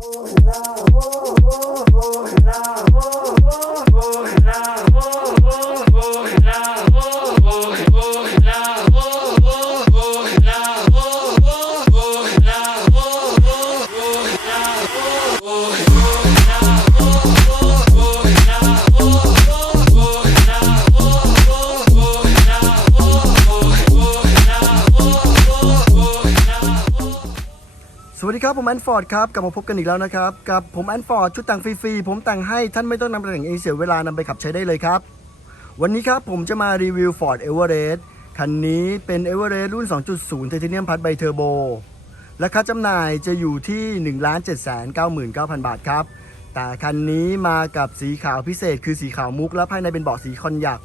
Oh, oh. สวัสดีครับ ผมแอนฟอร์ดครับ กลับมาพบกันอีกแล้วนะครับ กับผมแอนฟอร์ดชุดแต่งฟรีๆ ผมแต่งให้ท่านไม่ต้องนำไปแต่งเองเสียเวลานำไปขับใช้ได้เลยครับ วันนี้ครับผมจะมารีวิว Ford Everest คันนี้เป็น Everest รุ่น 2.0 Titanium Plus by Turbo และค่าจำหน่ายจะอยู่ที่ 1 7 9 9 0 0 บาทครับ แต่คันนี้มากับสีขาวพิเศษ คือสีขาวมุกและภายในเป็นเบาะสีคอนยัก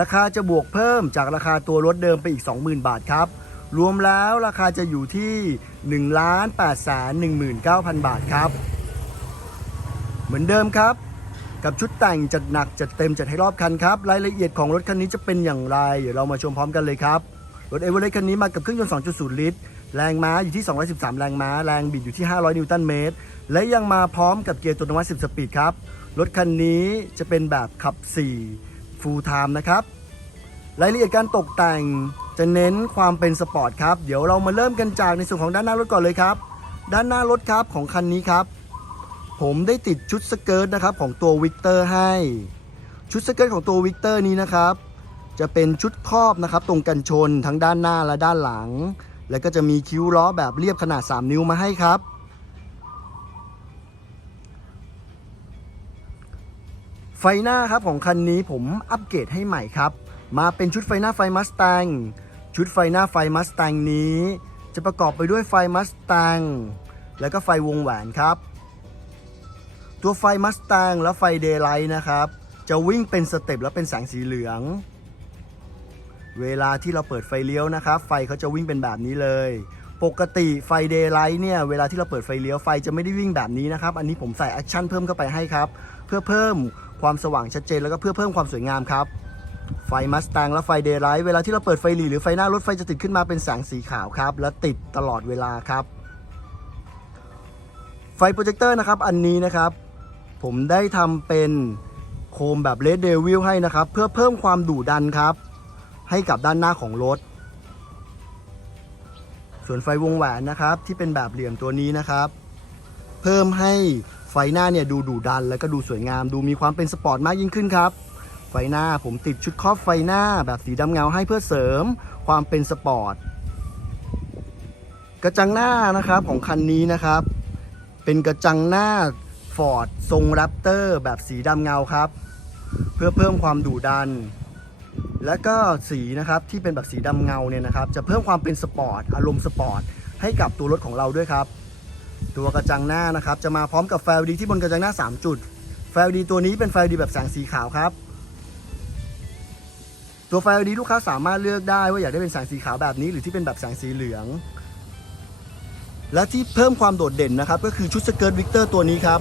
ราคาจะบวกเพิ่มจากราคาตัวรถเดิมไปอีก 20,000 บาทครับ รวมแล้วราคาจะอยู่ที่ 1 8 1 9 0 0 0 บาทครับ เหมือนเดิมครับ กับชุดแต่งจัดหนักจัดเต็มจัดให้รอบคันครับ รายละเอียดของรถคันนี้จะเป็นอย่างไร เดี๋ยวเรามาชมพร้อมกันเลยครับ รถเอเวอเรสต์คันนี้มากับเครื่องยนต์ 2.0 ลิตร แรงม้าอยู่ที่ 213 แรงม้า แรงบิดอยู่ที่ 500 นิวตันเมตร และยังมาพร้อมกับเกียร์อัตโนมัติ10 สปีดครับ รถคันนี้จะเป็นแบบขับ 4 full time นะครับ รายละเอียดการตกแต่ง จะเน้นความเป็นสปอร์ตครับ เดี๋ยวเรามาเริ่มกันจากในส่วนของด้านหน้ารถก่อนเลยครับ ด้านหน้ารถครับของคันนี้ครับ ผมได้ติดชุดสเกิร์ตนะครับของตัววิกเตอร์ให้ ชุดสเกิร์ตของตัววิกเตอร์นี้นะครับ จะเป็นชุดครอบนะครับ ตรงกันชนทั้งด้านหน้าและด้านหลัง แล้วก็จะมีคิ้วล้อแบบเรียบขนาด 3 นิ้วมาให้ครับไฟหน้าครับของคันนี้ผมอัปเกรดให้ใหม่ครับ มาเป็นชุดไฟหน้าไฟมัส t ตงชุดไฟหน้าไฟมัส t ตงนี้ จะประกอบไปด้วยไฟมัส t ตงแล้วก็ไฟวงแหวนครับ ตัวไฟมัส t ตงและไฟเดย์ไลท์นะครับ จะวิ่งเป็นสเต็ปและเป็นแสงสีเหลือง เวลาที่เราเปิดไฟเลี้ยวนะครับ ไฟเขาจะวิ่งเป็นแบบนี้เลย ปกติไฟเดย์ไลท์เนี่ยเวลาที่เราเปิดไฟเลี้ยวไฟจะไม่ได้วิ่งแบบนี้นะครับ อันนี้ผมใส่แอคชั่นเพิ่มเข้าไปให้ครับ เพื่อเพิ่มความสว่างชัดเจนแล้วก็เพื่อเพิ่มความสวยงามครับ ไฟมัสตงและไฟเดย์ไลท์เวลาที่เราเปิดไฟหลีหรือไฟหน้ารถไฟจะติดขึ้นมาเป็นแสงสีขาวครับ และติดตลอดเวลาครับ ไฟโปรเจคเตอร์นะครับอันนี้นะครับ ผมได้ทำเป็นโคมแบบเลดเดวิลให้นะครับ เพื่อเพิ่มความดุดันครับ ให้กับด้านหน้าของรถ ส่วนไฟวงแหวนนะครับ ที่เป็นแบบเหลี่ยมตัวนี้นะครับ เพิ่มให้ไฟหน้าเนี่ยดูดุดัน แล้วก็ดูสวยงาม ดูมีความเป็นสปอร์ตมากยิ่งขึ้นครับ ไฟหน้าผมติดชุดครอบไฟหน้าแบบสีดำเงาให้เพื่อเสริมความเป็นสปอร์ต กระจังหน้านะครับของคันนี้นะครับ เป็นกระจังหน้า Ford ทรงแรปเตอร์แบบสีดำเงาครับ เพื่อเพิ่มความดุดัน และก็สีนะครับที่เป็นแบบสีดำเงาเนี่ยนะครับ จะเพิ่มความเป็นสปอร์ตอารมณ์สปอร์ตให้กับตัวรถของเราด้วยครับ ตัวกระจังหน้านะครับ จะมาพร้อมกับไฟ LED ที่บนกระจังหน้า 3 จุดไฟ LED ตัวนี้เป็นไฟ LED แบบแสงสีขาวครับ ตัวไฟ LED ลูกค้าสามารถเลือกได้ว่าอยากได้เป็นแสงสีขาวแบบนี้ หรือที่เป็นแบบแสงสีเหลือง และที่เพิ่มความโดดเด่นนะครับ ก็คือชุดสเกิร์ตวิกเตอร์ตัวนี้ครับ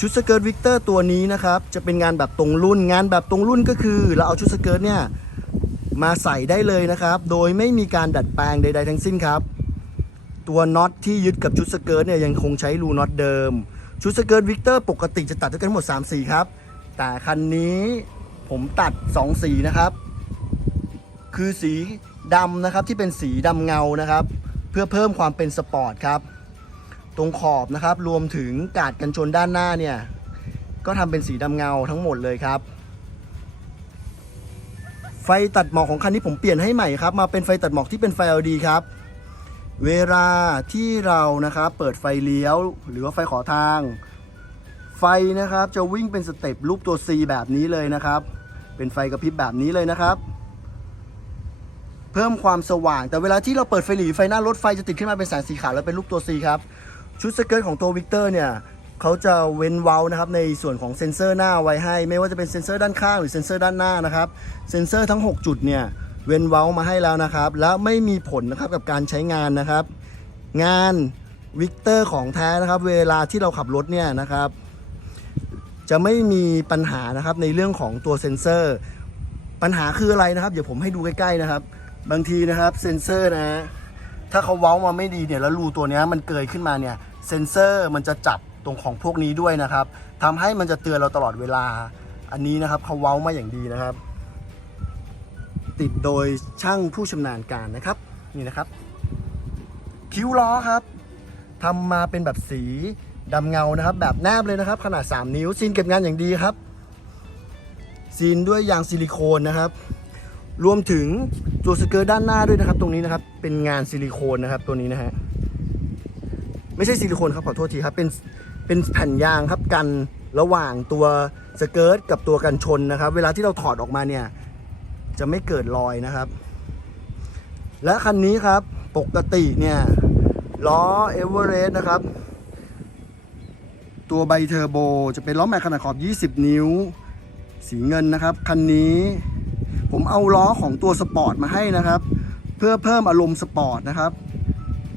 ชุดสเกิร์ตวิกเตอร์ตัวนี้นะครับ จะเป็นงานแบบตรงรุ่น งานแบบตรงรุ่นก็คือ เราเอาชุดสเกิร์ตเนี่ยมาใส่ได้เลยนะครับ โดยไม่มีการดัดแปลงใด ๆ ทั้งสิ้นครับ ตัวน็อตที่ยึดกับชุดสเกิร์ตเนี่ยยังคงใช้รูน็อตเดิม ชุดสเกิร์ตวิกเตอร์ปกติจะตัดด้วยกันทั้งหมด3สีครับ แต่คันนี้ ผมตัด 2 สีนะครับ คือสีดำนะครับที่เป็นสีดำเงานะครับ เพื่อเพิ่มความเป็นสปอร์ตครับ ตรงขอบนะครับรวมถึงกาดกันชนด้านหน้าเนี่ย ก็ทำเป็นสีดำเงาทั้งหมดเลยครับ ไฟตัดหมอกของคันนี้ผมเปลี่ยนให้ใหม่ครับ มาเป็นไฟตัดหมอกที่เป็นไฟ LED ครับ เวลาที่เรานะครับเปิดไฟเลี้ยว หรือว่าไฟขอทางไฟนะครับจะวิ่งเป็นสเต็ปรูปตัว C แบบนี้เลยนะครับ เป็นไฟกระพริบแบบนี้เลยนะครับ เพิ่มความสว่าง แต่เวลาที่เราเปิดไฟหลีไฟหน้ารถไฟจะติดขึ้นมาเป็นแสงสีขาวแล้วเป็นรูปตัว C ครับ ชุดสเกิร์ตของตัววิกเตอร์เนี่ยเขาจะเว้นเว้านะครับในส่วนของเซ็นเซอร์หน้าไว้ให้ ไม่ว่าจะเป็นเซ็นเซอร์ด้านข้างหรือเซ็นเซอร์ด้านหน้านะครับ เซ็นเซอร์ทั้ง 6 จุดเนี่ยเว้นเว้ามาให้แล้วนะครับ และไม่มีผลนะครับกับการใช้งานนะครับ งานวิกเตอร์ของแท้นะครับ เวลาที่เราขับรถเนี่ยนะครับ จะไม่มีปัญหานะครับในเรื่องของตัวเซ็นเซอร์ ปัญหาคืออะไรนะครับเดี๋ยวผมให้ดูใกล้ๆนะครับ บางทีนะครับเซ็นเซอร์นะถ้าเขาเว้ามาไม่ดีเนี่ยแล้วรูตัวนี้มันเกยขึ้นมาเนี่ยเซ็นเซอร์มันจะจับตรงของพวกนี้ด้วยนะครับทำให้มันจะเตือนเราตลอดเวลา อันนี้นะครับเขาเว้ามาอย่างดีนะครับ ติดโดยช่างผู้ชำนาญการนะครับนี่นะครับ คิ้วล้อครับทำมาเป็นแบบสี ดำเงานะครับ แบบแนบเลยนะครับ ขนาด 3 นิ้วซีนเก็บงานอย่างดีครับซีนด้วยยางซิลิโคนนะครับ รวมถึงตัวสเกิร์ตด้านหน้าด้วยนะครับ ตรงนี้นะครับ เป็นงานซิลิโคนนะครับ ตัวนี้นะฮะไม่ใช่ซิลิโคนครับขอโทษทีครับเป็นเป็นแผ่นยางครับกันระหว่างตัวสเกิร์ตกับตัวกันชนนะครับ เวลาที่เราถอดออกมาเนี่ย จะไม่เกิดรอยนะครับ และคันนี้ครับปกติเนี่ยล้อเอเวอเรสต์นะครับ ตัวไบเทอร์โบ จะเป็นล้อแม็กขนาดขอบ 20 นิ้ว สีเงินนะครับ คันนี้ผมเอาล้อของตัวสปอร์ตมาให้นะครับ เพื่อเพิ่มอารมณ์สปอร์ตนะครับ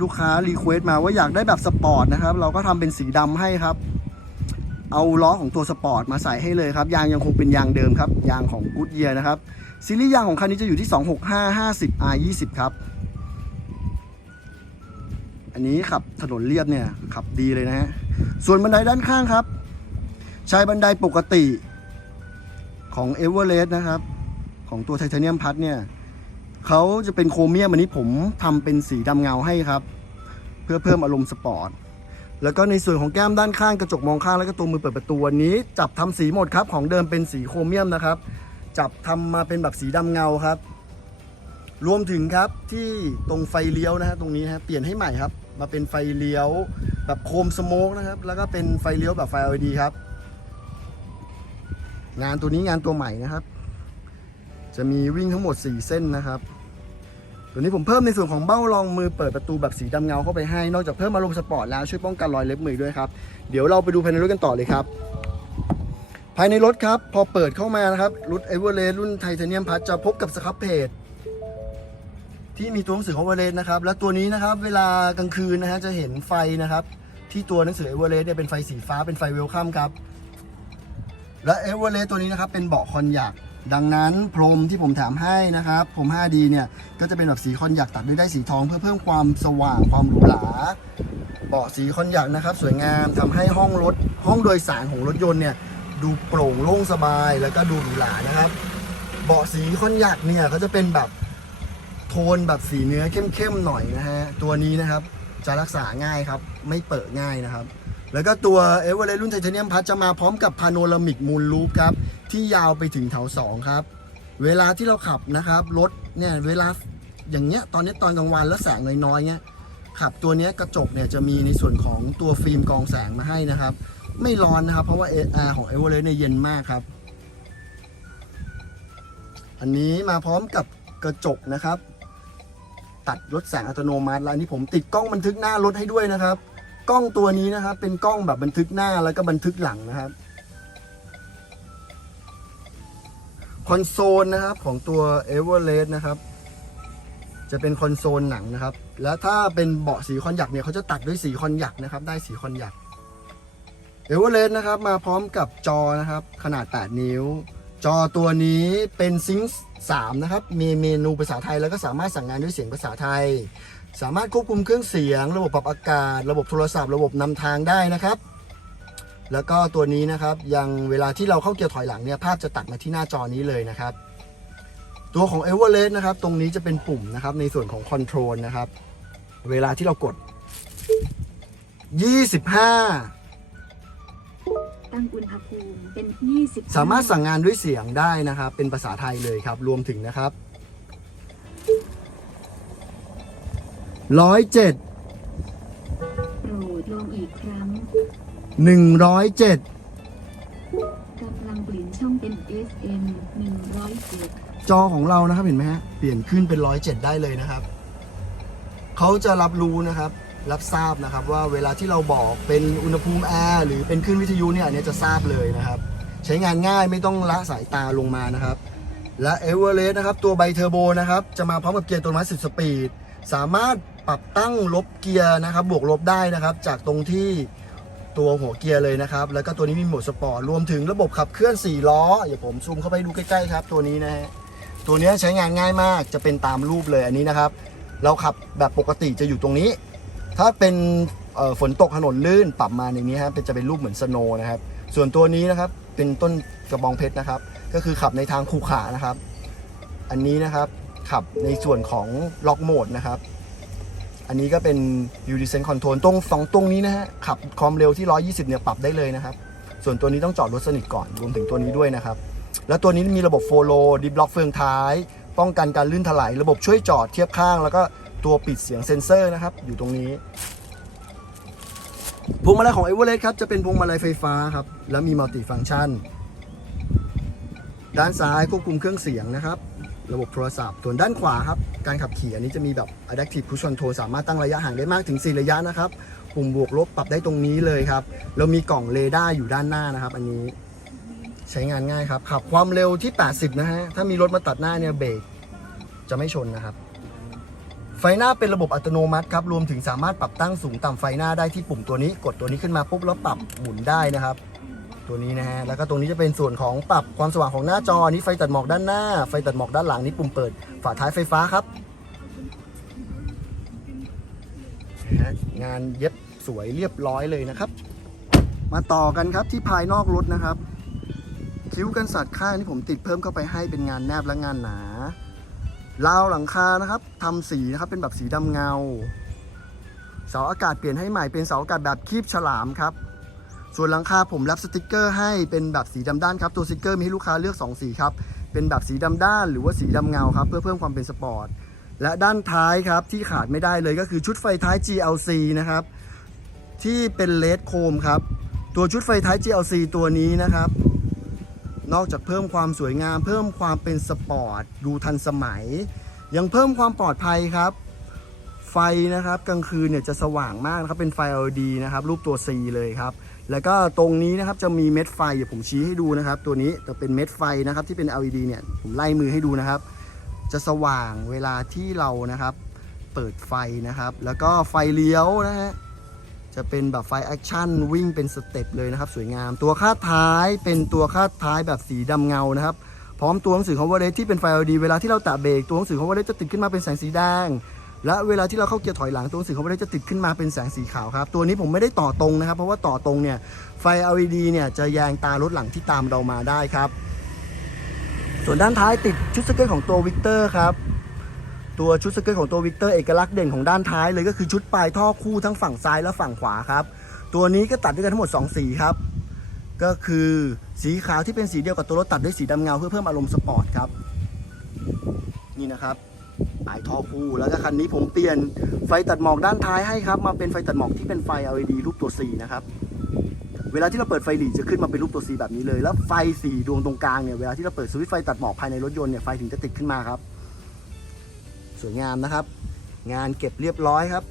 ลูกค้ารีเควสต์มาว่าอยากได้แบบสปอร์ตนะครับ เราก็ทำเป็นสีดำให้ครับ เอาล้อของตัวสปอร์ตมาใส่ให้เลยครับ ยางยังคงเป็นยางเดิมครับ ยางของกูดเยียนะครับ ซีรีส์ยางของคันนี้จะอยู่ที่ 265 50 R 20 ครับอันนี้ขับถนนเรียบเนี่ยขับดีเลยนะฮะ ส่วนบันไดด้านข้างครับ ใช้บันไดปกติของเอเวอเรสต์นะครับ ของตัวไทเทเนียมพัทเนี่ยเขาจะเป็นโครเมียมอันนี้ผมทำเป็นสีดำเงาให้ครับ เพื่อเพิ่มอารมณ์สปอร์ตแล้วก็ในส่วนของแก้มด้านข้างกระจกมองข้างแล้วก็ตัวมือเปิดประตูนี้ จับทำสีหมดครับ ของเดิมเป็นสีโครเมียมนะครับ จับทำมาเป็นแบบสีดำเงาครับ รวมถึงครับที่ตรงไฟเลี้ยวนะฮะตรงนี้ฮะเปลี่ยนให้ใหม่ครับ มาเป็นไฟเลี้ยว แบบโคมสโมกนะครับ แล้วก็เป็นไฟเลี้ยวแบบไฟ LED ครับ งานตัวนี้งานตัวใหม่นะครับ จะมีวิ่งทั้งหมด 4 เส้นนะครับ ตัวนี้ผมเพิ่มในส่วนของเบ้ารองมือเปิดประตูแบบสีดำเงาเข้าไปให้ นอกจากเพิ่มอารมณ์สปอร์ตแล้วช่วยป้องกันรอยเล็บมือด้วยครับ เดี๋ยวเราไปดูภายในรถกันต่อเลยครับภายในรถครับ พอเปิดเข้ามานะครับรถเอเวอเรสต์รุ่นไทเทเนียมพัทจะพบกับสครับเพจ ที่มีตัวหนังสือของเอเวอเรสต์นะครับ และตัวนี้นะครับเวลากลางคืนนะฮะจะเห็นไฟนะครับ ที่ตัวหนังสือเอเวอเรสต์เนี่ยเป็นไฟสีฟ้าเป็นไฟเวลคัมครับ และเอเวอเรสต์ตัวนี้นะครับเป็นเบาะคอนยักดังนั้นพรมที่ผมแถมให้นะครับพรม 5D เนี่ยก็จะเป็นแบบสีคอนยักตัดด้วยได้สีทองเพื่อเพิ่มความสว่างความหรูหราเบาะสีคอนยักนะครับ สวยงามทำให้ห้องรถห้องโดยสารของรถยนต์เนี่ยดูโปร่งโล่งสบายแล้วก็ดูหรูหรานะครับ เบาะสีคอนยักเนี่ยเขาจะเป็นแบบ โทนแบบสีเนื้อเข้มๆหน่อยนะฮะ ตัวนี้นะครับจะรักษาง่ายครับ ไม่เปิดง่ายนะครับ แล้วก็ตัวเอเวอเรสต์รุ่นไทเทเนียมพัทจะมาพร้อมกับพาโนรามิกมูลลูปครับ ที่ยาวไปถึงแถว2ครับ เวลาที่เราขับนะครับรถเนี่ยเวลาอย่างเงี้ยตอนนี้ตอนกลางวันแล้วแสงน้อยๆเงี้ยขับตัวเนี้ยกระจกเนี่ยจะมีในส่วนของตัวฟิล์มกองแสงมาให้นะครับ ไม่ร้อนนะครับ เพราะว่าแอร์ของเอเวอเรสต์เนี่ยเย็นมากครับ อันนี้มาพร้อมกับกระจกนะครับ ตัดลดแสงอัตโนมัติแล้วอันนี้ผมติดกล้องบันทึกหน้ารถให้ด้วยนะครับ กล้องตัวนี้นะครับ เป็นกล้องแบบบันทึกหน้าแล้วก็บันทึกหลังนะครับคอนโซลนะครับของตัว e v e r e s t นะครับ จะเป็นคอนโซลหนังนะครับ แล้วถ้าเป็นเบาะสีคอนยักเนี่ยเขาจะตัดด้วยสีคอนยักนะครับ ได้สีคอนยัก e v e r e s t นะครับ มาพร้อมกับจอนะครับ ขนาด 8 นิ้ว จอตัวนี้เป็นซิงค์3นะครับมีเมนูภาษาไทยแล้วก็สามารถสั่งงานด้วยเสียงภาษาไทย สามารถควบคุมเครื่องเสียง ระบบปรับอากาศ ระบบโทรศัพท์ ระบบนำทางได้นะครับ แล้วก็ตัวนี้นะครับยังเวลาที่เราเข้าเกียร์ถอยหลังเนี่ยภาพจะตัดมาที่หน้าจอนี้เลยนะครับ ตัวของ e v e r e s t นะครับตรงนี้จะเป็นปุ่มนะครับในส่วนของ Control นะครับ เวลาที่เรากด 25 ตั้งอุณหภูมิเป็น 20 สามารถสั่งงานด้วยเสียงได้นะครับ เป็นภาษาไทยเลยครับ รวมถึงนะครับร้อยเจ็ดโปรดลองอีกครั้งหนึ่งร้อยเจ็ดกำลังเปลี่ยนช่องเป็น SM 107จอของเรานะครับเห็นไหมฮะ เปลี่ยนขึ้นเป็นร้อยเจ็ดได้เลยนะครับ เขาจะรับรู้นะครับ รับทราบนะครับ ว่าเวลาที่เราบอกเป็นอุณหภูมิแอร์หรือเป็นคลื่นวิทยุเนี่ยอันนี้จะทราบเลยนะครับ ใช้งานง่ายไม่ต้องละสายตาลงมานะครับ และเอเวอเรสต์นะครับ ตัวไบเทอร์โบนะครับจะมาพร้อมกับเกียร์ตัวมัด10สปีดสามารถปรับตั้งลบเกียร์นะครับ บวกลบได้นะครับ จากตรงที่ตัวหัวเกียร์เลยนะครับ แล้วก็ตัวนี้มีโหมดสปอร์ตรวมถึงระบบขับเคลื่อน 4 ล้ออย่าผมซูมเข้าไปดูใกล้ๆครับตัวนี้นะฮะตัวเนี้ยใช้งานง่ายมากจะเป็นตามรูปเลยอันนี้นะครับ เราขับแบบปกติจะอยู่ตรงนี้ ถ้าเป็นฝนตกถนนลื่นปรับมาในนี้ฮะเป็นจะเป็นรูปเหมือนสโนนะครับ ส่วนตัวนี้นะครับเป็นต้นกระบองเพชรนะครับ ก็คือขับในทางคูขานะครับ อันนี้นะครับขับในส่วนของล็อกโหมดนะครับ อันนี้ก็เป็น u d e s c e n t Control ตรงสองตรงนี้นะฮะขับความเร็วที่ 120 เนี่ยปรับได้เลยนะครับ ส่วนตัวนี้ต้องจอดรถสนิทก่อนรวมถึงตัวนี้ด้วยนะครับ แล้วตัวนี้มีระบบโฟโลดิบล็อกเฟืองท้าย ป้องกันการลื่นถลายระบบช่วยจอดเทียบข้างแล้วก็ ตัวปิดเสียงเซ็นเซอร์นะครับ อยู่ตรงนี้ พวงมาลัยของ e v e r e s t ครับจะเป็นพวงมาลัยไฟฟ้าครับ แล้วมีมัลติฟัง c t ชัน ด้านซ้ายควบคุมเครื่องเสียงนะครับ ระบบโทรศัพท์ ส่วนด้านขวาครับ การขับขี่อันนี้จะมีแบบ Adaptive Cruise Control สามารถตั้งระยะห่างได้มากถึง 4 ระยะนะครับ ปุ่มบวกลบปรับได้ตรงนี้เลยครับ เรามีกล่องเรดาร์อยู่ด้านหน้านะครับ อันนี้ใช้งานง่ายครับขับความเร็วที่ 80 นะฮะ ถ้ามีรถมาตัดหน้าเนี่ยเบรกจะไม่ชนนะครับ ไฟหน้าเป็นระบบอัตโนมัติครับ รวมถึงสามารถปรับตั้งสูงต่ำไฟหน้าได้ที่ปุ่มตัวนี้ กดตัวนี้ขึ้นมาปุ๊บแล้วปรับหมุนได้นะครับ ตัวนี้นะฮะ แล้วก็ตรงนี้จะเป็นส่วนของปรับความสว่างของหน้าจอ นี้ไฟตัดหมอกด้านหน้า ไฟตัดหมอกด้านหลังนี่ปุ่มเปิด ฝาท้ายไฟฟ้าครับ งานเย็บสวยเรียบร้อยเลยนะครับ มาต่อกันครับที่ภายนอกรถนะครับ คิ้วกันสัตว์ข้างที่ผมติดเพิ่มเข้าไปให้เป็นงานแนบและงานหนา ราวหลังคานะครับทำสีนะครับเป็นแบบสีดำเงา เสาอากาศเปลี่ยนให้ใหม่เป็นเสาอากาศแบบคีบฉลามครับ ส่วนหลังคาผมรับสติกเกอร์ให้เป็นแบบสีดำด้านครับตัวสติกเกอร์มีให้ลูกค้าเลือก 2 สีครับเป็นแบบสีดำด้านหรือว่าสีดำเงาครับเพื่อเพิ่มความเป็นสปอร์ตและด้านท้ายครับที่ขาดไม่ได้เลยก็คือชุดไฟท้าย GLC นะครับที่เป็นเลดโคมครับตัวชุดไฟท้าย GLC ตัวนี้นะครับ นอกจากเพิ่มความสวยงาม เพิ่มความเป็นสปอร์ตดูทันสมัย ยังเพิ่มความปลอดภัยครับ ไฟนะครับกลางคืนเนี่ยจะสว่างมากนะครับเป็นไฟ LED นะครับรูปตัว C เลยครับแล้วก็ตรงนี้นะครับจะมีเม็ดไฟเดี๋ยวผมชี้ให้ดูนะครับ ตัวนี้จะเป็นเม็ดไฟนะครับที่เป็น LED เนี่ยผมไล่มือให้ดูนะครับ จะสว่างเวลาที่เรานะครับ เปิดไฟนะครับ แล้วก็ไฟเลี้ยวนะฮะ จะเป็นแบบไฟแอคชั่นวิ่งเป็นสเต็ปเลยนะครับ สวยงาม ตัวคาดท้ายเป็นตัวคาดท้ายแบบสีดำเงานะครับ พร้อมตัวหนังสือ cover letter ที่เป็นไฟ LED เวลาที่เราแตะเบรกตัวหนังสือ cover letter จะติดขึ้นมาเป็นแสงสีแดง และเวลาที่เราเข้าเกียร์ถอยหลังตัวหนังสือ cover letter จะติดขึ้นมาเป็นแสงสีขาวครับ ตัวนี้ผมไม่ได้ต่อตรงนะครับ เพราะว่าต่อตรงเนี่ยไฟ LED เนี่ยจะแยงตารถหลังที่ตามเรามาได้ครับ ส่วนด้านท้ายติดชุดสเกิร์ตของตัววิกเตอร์ครับ ตัวชุดสเกิร์ตของตัววิกเตอร์เอกลักษณ์เด่นของด้านท้ายเลยก็คือชุดปลายท่อคู่ทั้งฝั่งซ้ายและฝั่งขวาครับ ตัวนี้ก็ตัดด้วยกันทั้งหมด 2 สีครับ ก็คือสีขาวที่เป็นสีเดียวกับตัวรถตัดด้วยสีดำเงาเพื่อเพิ่มอารมณ์สปอร์ตครับ นี่นะครับปลายท่อคู่แล้วก็คันนี้ผมเปลี่ยนไฟตัดหมอกด้านท้ายให้ครับ มาเป็นไฟตัดหมอกที่เป็นไฟ LED รูปตัว C นะครับ เวลาที่เราเปิดไฟหลีจะขึ้นมาเป็นรูปตัว C แบบนี้เลย แล้วไฟสีดวงตรงกลางเนี่ยเวลาที่เราเปิดสวิตช์ไฟตัดหมอกภายในรถยนต์เนี่ยไฟถึงจะติดขึ้นมาครับ สวยงามนะครับ งานเก็บเรียบร้อยครับ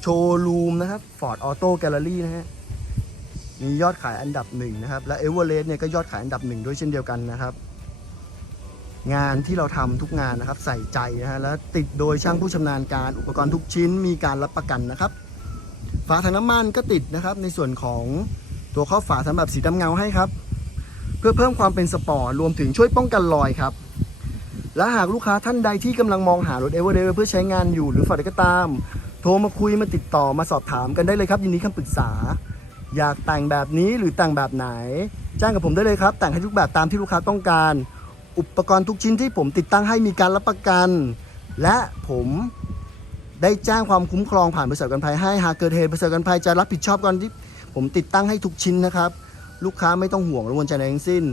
โชว์รูมนะครับ Ford Auto Gallery นะฮะมียอดขายอันดับหนึ่งนะครับ และ e v e r e s t เนี่ยก็ยอดขายอันดับหนึ่งด้วยเช่นเดียวกันนะครับ งานที่เราทำทุกงานนะครับ ใส่ใจนะฮะและติดโดยช่างผู้ชำนาญการอุปกรณ์ทุกชิ้นมีการรับประกันนะครับ ฝาถังน้ำมันก็ติดนะครับ ในส่วนของตัวข้อฝาสำหรับสีดำเงาให้ครับ เพื่อเพิ่มความเป็นสปอร์ตรวมถึงช่วยป้องกันรอยครับ และหากลูกค้าท่านใดที่กำลังมองหารถเอเวอเรสต์เพื่อใช้งานอยู่หรือฝ่ายใดก็ตาม โทรมาคุยมาติดต่อมาสอบถามกันได้เลยครับ ยินดีคำปรึกษา อยากแต่งแบบนี้หรือแต่งแบบไหนแจ้งกับผมได้เลยครับ แต่งให้ทุกแบบตามที่ลูกค้าต้องการ อุปกรณ์ทุกชิ้นที่ผมติดตั้งให้มีการรับประกัน และผมได้แจ้งความคุ้มครองผ่านบริษัทประกันภัยให้หากเกิดเหตุบริษัทประกันภัยจะรับผิดชอบก่อนที่ผมติดตั้งให้ทุกชิ้นนะครับ ลูกค้าไม่ต้องห่วงรบกวนใจใดทั้งสิ้น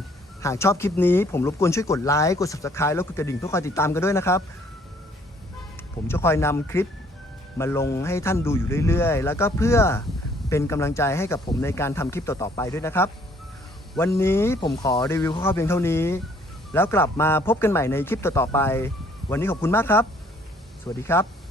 หากชอบคลิปนี้ผมรบกวนช่วยกดไลค์กด subscribe แล้วกดกระดิ่งเพื่อคอยติดตามกันด้วยนะครับ ผมจะคอยนำคลิปมาลงให้ท่านดูอยู่เรื่อยๆ แล้วก็เพื่อเป็นกำลังใจให้กับผมในการทำคลิปต่อๆไปด้วยนะครับ วันนี้ผมขอรีวิวคร่าวเพียงเท่านี้ แล้วกลับมาพบกันใหม่ในคลิปต่อๆไป วันนี้ขอบคุณมากครับ สวัสดีครับ